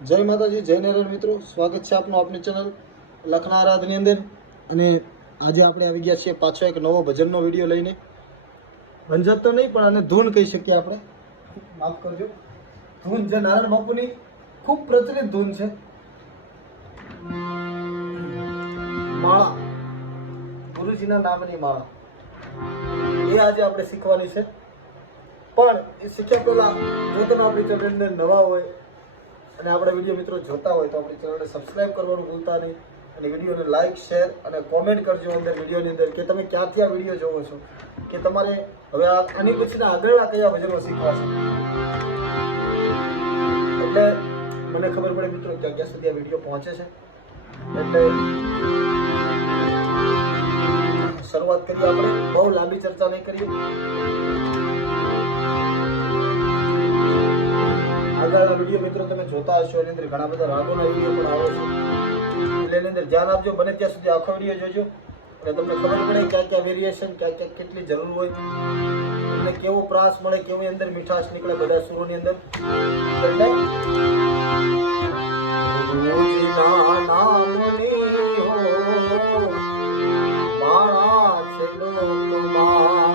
જય માતાજી, જય નારાયણ મિત્રો, સ્વાગત છે આપનું આપની ચેનલ લખના આરાધની અંદર. અને આજે આપણે આવી ગયા છીએ પાછો એક નવો ભજનનો વિડીયો લઈને. ભંજન તો નહીં પણ આને ધૂન કહી શકીએ આપણે, માફ કરજો. ધૂન જે નારાયણ બાપુની ખૂબ પ્રચલિત ધૂન છે, માળા, ગુરુજીના નામની માળા. એ આજે આપણે શીખવાની છે. પણ એ શીખ્યા પહેલા જો તમે આપણી ચેનલની અંદર નવા હોય અને આપણા વિડીયો મિત્રો જોતા હોય તો આપણી ચેનલને સબસ્ક્રાઇબ કરવાનું ભૂલતા નહીં. અને વિડીયોને લાઇક, શેર અને કોમેન્ટ કરજો અંદર વિડીયોની અંદર કે તમે ક્યાંથી આ વિડીયો જોવો છો, કે તમારે હવે આની પછીના આગળના કયા ભજનો શીખવા છે. એટલે મને ખબર પડે મિત્રો ક્યાં સુધી આ વિડીયો પહોંચે છે. એટલે શરૂઆત કરીએ આપણે, બહુ લાંબી ચર્ચા નહીં કરીએ. આગળના વિડીયો મિત્રો તમે જોતા હશો, એની અંદર ઘણા બધા રાગોના વિડીયો પણ આવે છે. એટલે એની અંદર ધ્યાન આપજો, બને ત્યાં સુધી આખો વિડીયો જોજો અને તમને ખબર પડે ક્યાં ક્યાં વેરિએશન, ક્યાં ક્યાં કેટલી જરૂર હોય, તમને કેવો પ્રાસ મળે, કેવી અંદર મીઠાશ નીકળે બધા સુરોની અંદર. એટલે ગુરુજીના નામની હો માળા છે લોકમાં,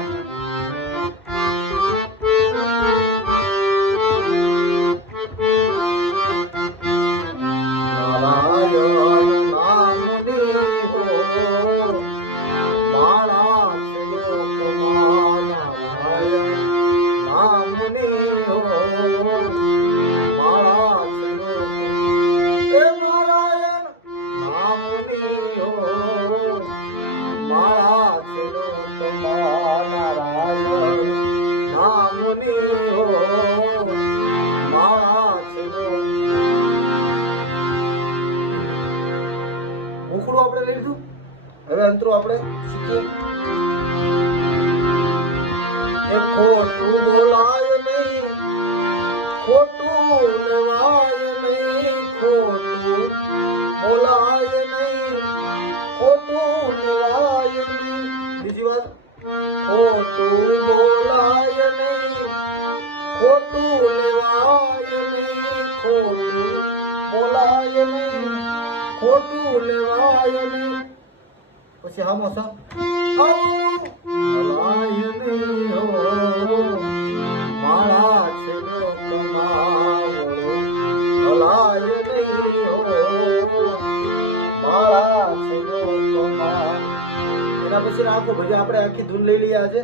આપણે લઈ લીધું. હવે અંતરો આપણે શીખીએ. ખોટું બોલાય નહીં, ખોટું લેવાય નહીં, ખોટું બોલાય નહીં, ખોટું લેવાય નહીં. બીજી વાત, ખોટું બોલાય નહીં, ખોટું લેવાય નહીં, ખોટું બોલાય નહીં, ખોટું લેવાય નહીં. પછી હા મોસા બોલાય નહીં હો માળા છે લોકમાં, બોલાય નહીં હો માળા છે લોકમાં. એના પછી આખો ભજન આપણે આખી ધૂન લઈ લઈએ આજે.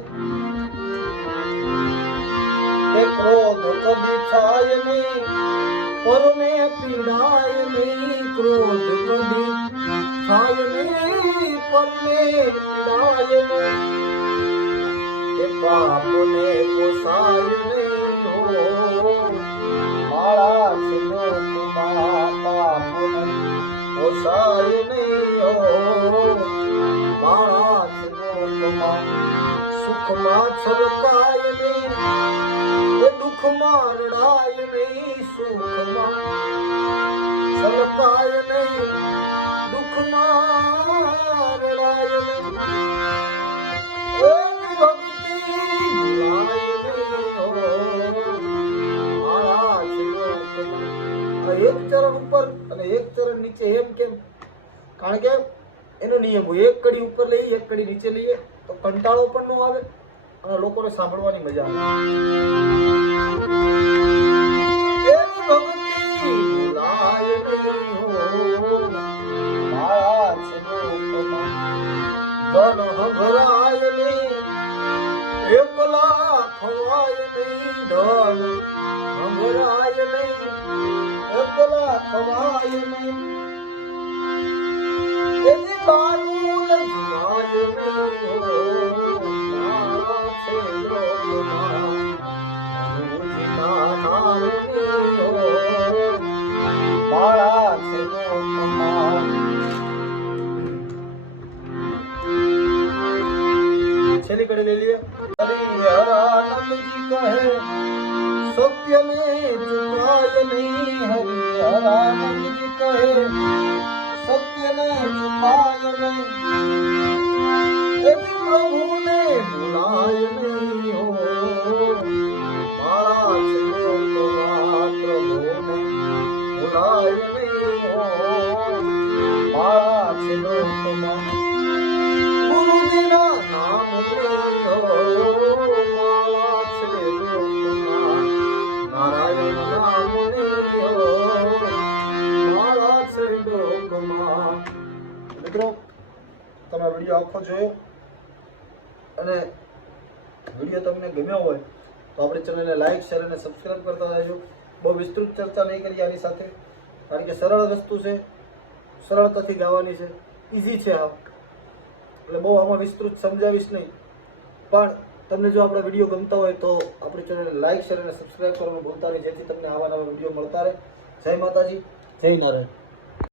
ક્રોધ કદી થાય નહીં, પરને પીડાય નહીં, ક્રોધ કદી થાય નહીં, પરને પીડાય નહીં, એ પાપને પોસાય નહીં હો માળા છે લોકમાં, પાપને પોસાય નહીં હો માળા છે લોકમાં. સુખમાં છલકાય નહીં, દુઃખમાં રડાય નહીં, સુખમાં છલકાય નહીં, દુઃખમાં રડાય નહીં, ભક્તિ ભૂલાય નહીં હો માળા છે લોકમાં. એક ચરણ ઉપર અને એક ચરણ નીચે, એમ કેમ? કારણ કે એનો નિયમ હોય, એક કડી ઉપર લઈએ, એક કડી નીચે લઈએ તો કંટાળો પણ ન આવે અને લોકોને સાંભળવાની મજા આવે. ધન હંભરાય નહીં, એકલા ખવાય નહીં, ધન હંભરાય નહીં, એકલા ખવાય નહીં, એની બાનું જવાય નહીં હો માળા છે લોકમાં, ગુરુજીના નામની હો માળા છે લોકમાં. છેલ્લી કડી લઈ લઈએ. હરિહરાનંદજી કહે સત્ય ને ચુકાય નહીં, હરિહરાનંદજી કહે સત્ય ને ચુકાય નહીં, પ્રભુને ભૂલાય નહીં હો માળા છે લોકમાં, પ્રભુને ભૂલાય વિડીયો આખો જોયો અને વિડીયો તમને ગમ્યો હોય તો આપણી ચેનલને લાઈક શેર અને સબસ્ક્રાઈબ કરતા રહેજો. બહુ વિસ્તૃત ચર્ચા નહીં કરીએ આની સાથે, કારણ કે સરળ વસ્તુ છે, સરળતાથી ગાવાની છે, ઇઝી છે આ, એટલે બહુ આમાં વિસ્તૃત સમજાવીશ નહીં. પણ તમને જો આપણા વિડીયો ગમતા હોય તો આપણી ચેનલને લાઈક શેર અને સબસ્ક્રાઈબ કરવાનું ભૂલતા નહીં, જેથી તમને આવા નવા વિડીયો મળતા રહે. જય માતાજી, જય નારાયણ.